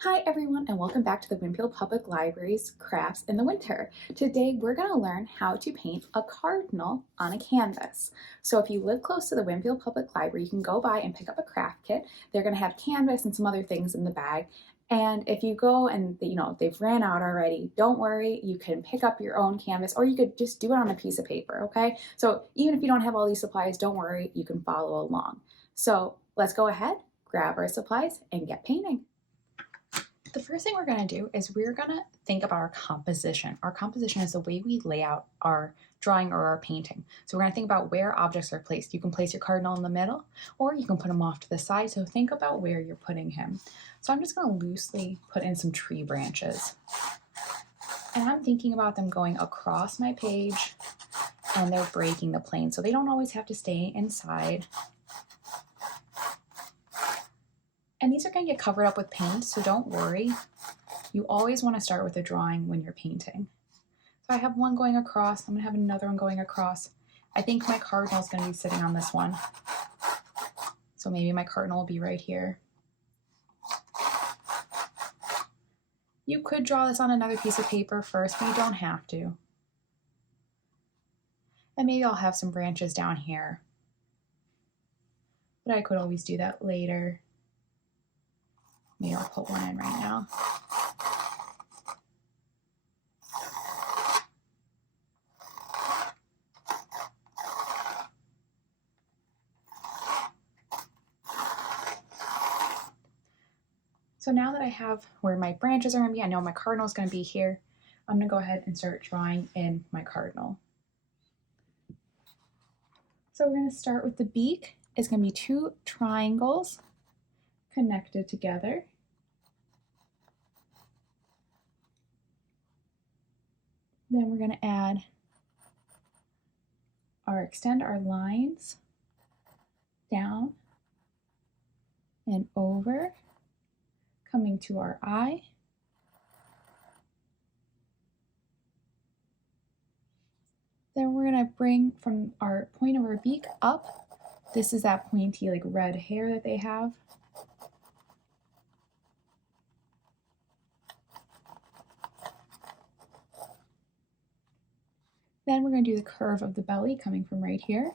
Hi everyone and welcome back to the Winfield Public Library's Crafts in the Winter. Today we're going to learn how to paint a cardinal on a canvas. So if you live close to the Winfield Public Library, you can go by and pick up a craft kit. They're going to have canvas and some other things in the bag. And if you go and they've ran out already, don't worry, you can pick up your own canvas or you could just do it on a piece of paper, okay? So even if you don't have all these supplies, don't worry, you can follow along. So let's go ahead, grab our supplies and get painting. The first thing we're going to do is we're going to think about our composition. Our composition is the way we lay out our drawing or our painting. So we're going to think about where objects are placed. You can place your cardinal in the middle, or you can put him off to the side. So think about where you're putting him. So I'm just going to loosely put in some tree branches. And I'm thinking about them going across my page and they're breaking the plane. So they don't always have to stay inside. And these are going to get covered up with paint, so don't worry. You always want to start with a drawing when you're painting. So I have one going across. I'm going to have another one going across. I think my cardinal is going to be sitting on this one. So maybe my cardinal will be right here. You could draw this on another piece of paper first, but you don't have to. And maybe I'll have some branches down here. But I could always do that later. Maybe I'll put one in right now. So now that I have where my branches are going to be, I know my cardinal is going to be here. I'm going to go ahead and start drawing in my cardinal. So we're going to start with the beak. It's going to be two triangles connected together. Then we're going to extend our lines down and over, coming to our eye. Then we're going to bring from our point of our beak up. This is that pointy like red hair that they have. Then we're going to do the curve of the belly coming from right here.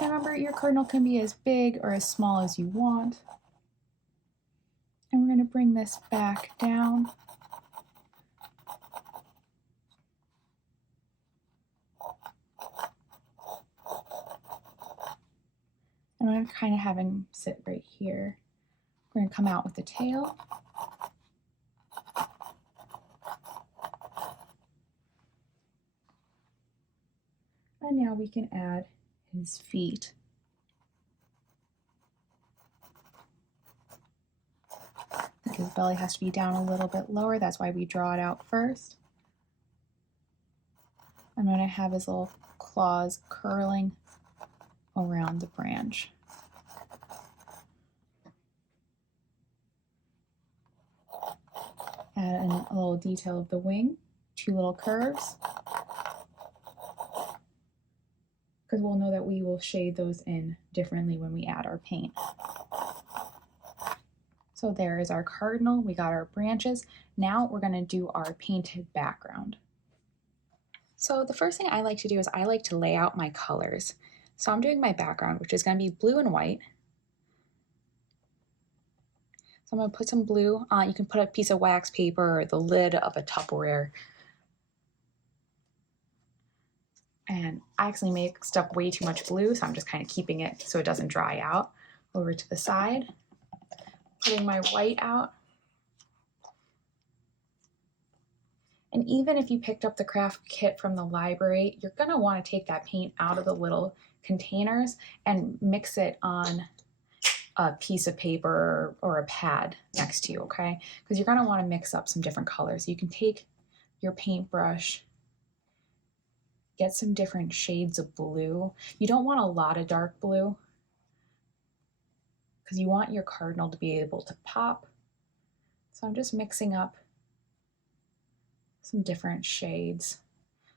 And remember, your cardinal can be as big or as small as you want. And we're going to bring this back down. And I'm going to kind of have him sit right here. We're going to come out with the tail. And now we can add his feet. His belly has to be down a little bit lower. That's why we draw it out first. I'm going to have his little claws curling around the branch. Add in a little detail of the wing, two little curves, because we'll know that we will shade those in differently when we add our paint. So there is our cardinal. We got our branches. Now we're going to do our painted background. So the first thing I like to do is I like to lay out my colors. So I'm doing my background, which is going to be blue and white. So I'm going to put some blue on. You can put a piece of wax paper or the lid of a Tupperware. And I actually mixed up way too much blue, so I'm just kind of keeping it so it doesn't dry out. Over to the side, putting my white out. And even if you picked up the craft kit from the library, you're going to want to take that paint out of the little containers and mix it on a piece of paper or a pad next to you, okay? Because you're going to want to mix up some different colors. You can take your paintbrush, get some different shades of blue. You don't want a lot of dark blue because you want your cardinal to be able to pop. So I'm just mixing up some different shades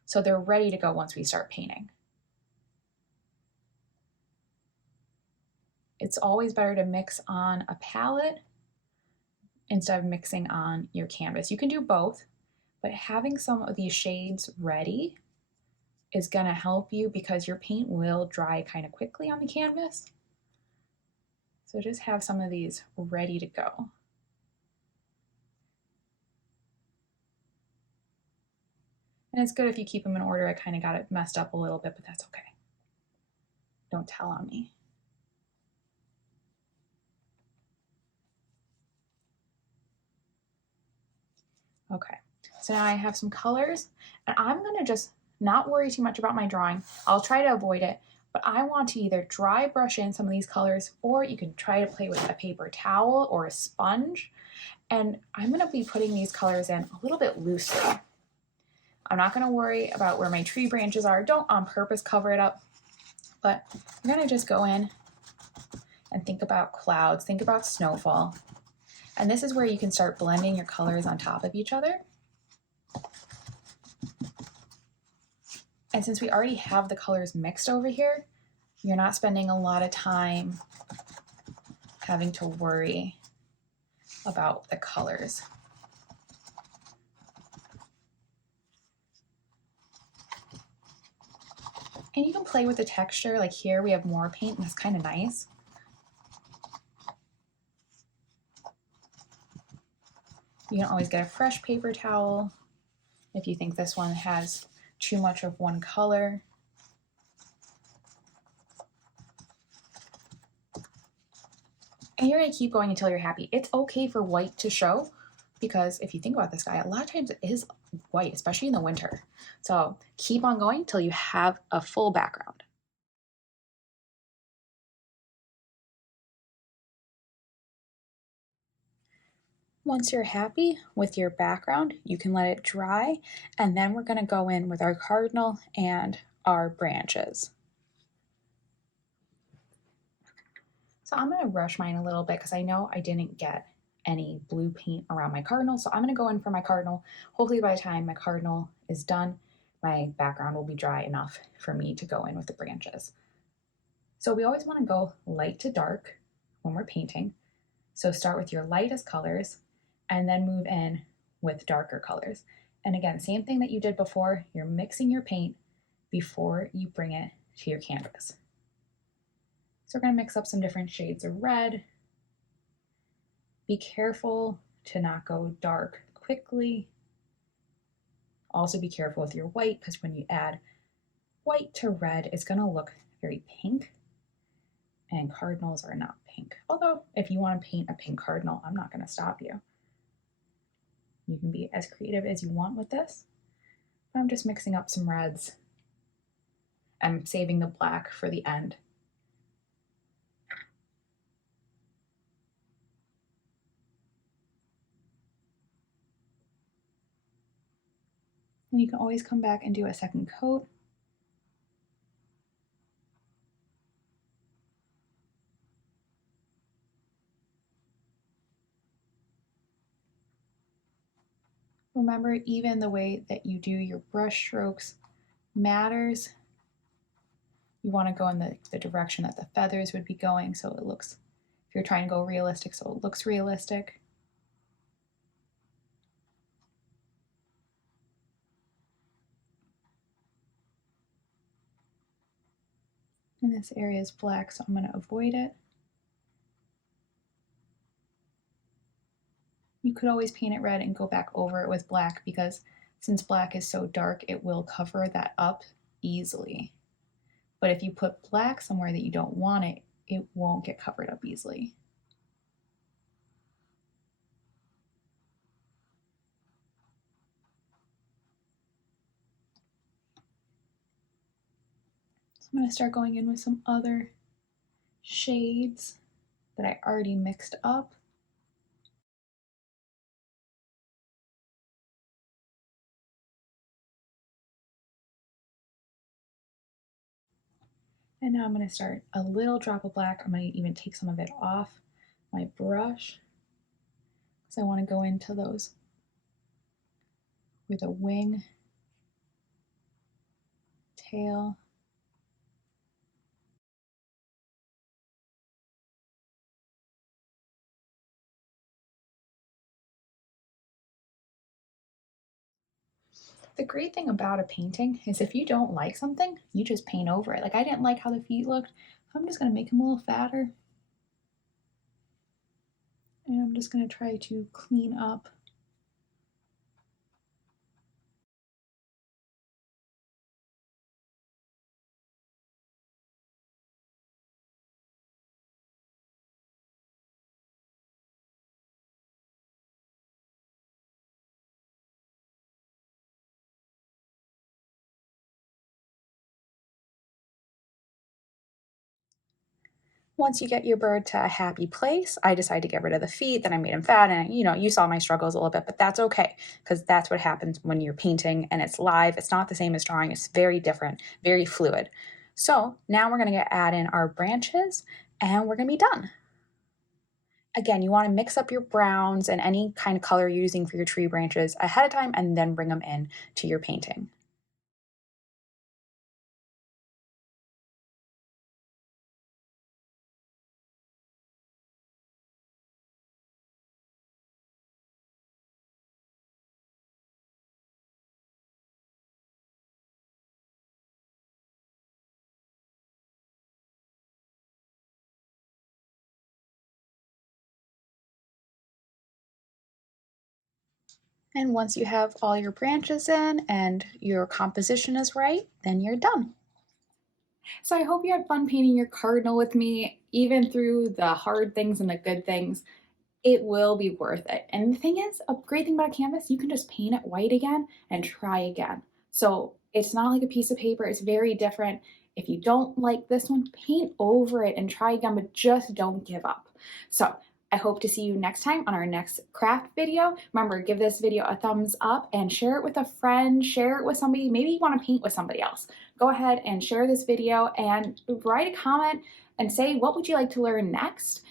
so they're ready to go once we start painting. It's always better to mix on a palette instead of mixing on your canvas. You can do both, but having some of these shades ready is going to help you because your paint will dry kind of quickly on the canvas. So just have some of these ready to go. And it's good if you keep them in order. I kind of got it messed up a little bit, but that's okay. Don't tell on me. Okay, so now I have some colors, and I'm gonna just not worry too much about my drawing. I'll try to avoid it, but I want to either dry brush in some of these colors, or you can try to play with a paper towel or a sponge. And I'm gonna be putting these colors in a little bit loosely. I'm not gonna worry about where my tree branches are. Don't on purpose cover it up, but I'm gonna just go in and think about clouds, think about snowfall. And this is where you can start blending your colors on top of each other. And since we already have the colors mixed over here, you're not spending a lot of time having to worry about the colors. And you can play with the texture. Like here we have more paint and it's kind of nice. You can always get a fresh paper towel if you think this one has too much of one color. And you're gonna keep going until you're happy. It's okay for white to show, because if you think about this guy, a lot of times it is white, especially in the winter. So keep on going till you have a full background. Once you're happy with your background, you can let it dry, and then we're going to go in with our cardinal and our branches. So I'm going to rush mine a little bit because I know I didn't get any blue paint around my cardinal, so I'm going to go in for my cardinal. Hopefully by the time my cardinal is done, my background will be dry enough for me to go in with the branches. So we always want to go light to dark when we're painting. So start with your lightest colors and then move in with darker colors. And again, same thing that you did before, you're mixing your paint before you bring it to your canvas. So we're going to mix up some different shades of red. Be careful to not go dark quickly. Also be careful with your white, because when you add white to red, it's going to look very pink. And cardinals are not pink. Although if you want to paint a pink cardinal, I'm not going to stop you. You can be as creative as you want with this. But I'm just mixing up some reds. I'm saving the black for the end. And you can always come back and do a second coat. Remember, even the way that you do your brush strokes matters. You want to go in the direction that the feathers would be going, so it looks, if you're trying to go realistic, so it looks realistic. And this area is black, so I'm going to avoid it. You could always paint it red and go back over it with black, because since black is so dark, it will cover that up easily. But if you put black somewhere that you don't want it, it won't get covered up easily. So I'm going to start going in with some other shades that I already mixed up. And now I'm going to start a little drop of black. I'm going to even take some of it off my brush, because I want to go into those with a wing, tail. The great thing about a painting is if you don't like something, you just paint over it. Like I didn't like how the feet looked, so I'm just gonna make them a little fatter. And I'm just gonna try to clean up. Once you get your bird to a happy place, I decided to get rid of the feet, then I made him fat, and you saw my struggles a little bit, but that's okay because that's what happens when you're painting and it's live. It's not the same as drawing. It's very different, very fluid. So now we're going to add in our branches and we're going to be done. Again, you want to mix up your browns and any kind of color you're using for your tree branches ahead of time and then bring them in to your painting. And once you have all your branches in and your composition is right, then you're done. So I hope you had fun painting your cardinal with me, even through the hard things and the good things. It will be worth it. And the thing is, a great thing about a canvas, you can just paint it white again and try again. So it's not like a piece of paper, it's very different. If you don't like this one, paint over it and try again, but just don't give up. So I hope to see you next time on our next craft video. Remember, give this video a thumbs up and share it with a friend, share it with somebody. Maybe you want to paint with somebody else. Go ahead and share this video and write a comment and say, what would you like to learn next?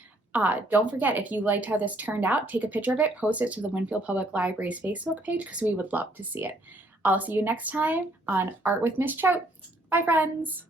Don't forget, if you liked how this turned out, take a picture of it, post it to the Winfield Public Library's Facebook page because we would love to see it. I'll see you next time on Art with Miss Choate. Bye, friends.